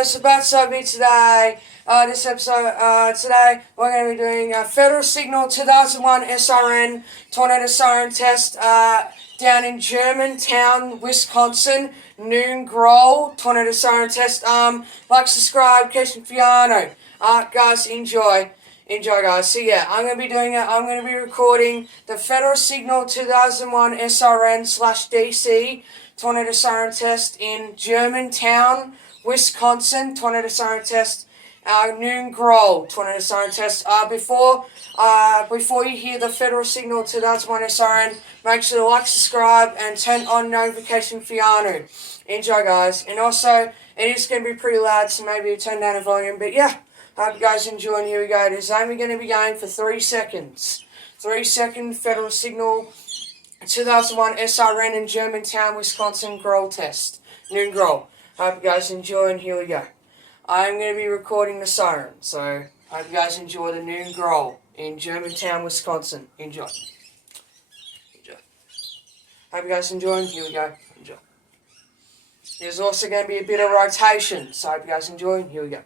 It's about subject today. This episode today we're going to be doing a Federal Signal 2001 SRN Tornado Siren Test down in Germantown, Wisconsin. Noon Growl Tornado Siren Test. Like, subscribe, catch me Fiano. Guys, enjoy. Enjoy, guys. So yeah, I'm going to be recording the Federal Signal 2001 SRN/DC Tornado Siren Test in Germantown, Wisconsin. Tornado Siren Test. Noon Growl Tornado Siren Test. Before you hear the Federal Signal 2001 SRN, make sure to like, subscribe, and turn on notification for Fiano. Enjoy, guys. And also, it is going to be pretty loud, so maybe turn down the volume. But yeah, hope you guys enjoy, and here we go. It is only going to be going for 3 seconds. 3 second Federal Signal 2001 SRN in Germantown, Wisconsin Growl Test. Noon Growl. Hope you guys enjoy, and here we go. I'm going to be recording the siren, so hope you guys enjoy the Noon Growl in Germantown, Wisconsin. Enjoy. Enjoy. Hope you guys enjoy, and here we go. Enjoy. There's also going to be a bit of rotation, so hope you guys enjoy, and here we go.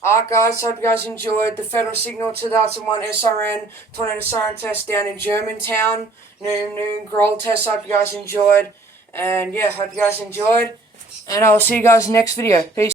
Alright, guys, hope you guys enjoyed the Federal Signal 2001 SRN Tornado Siren Test down in Germantown. Noon Growl Test. Hope you guys enjoyed. And yeah, hope you guys enjoyed. And I'll see you guys in the next video. Peace.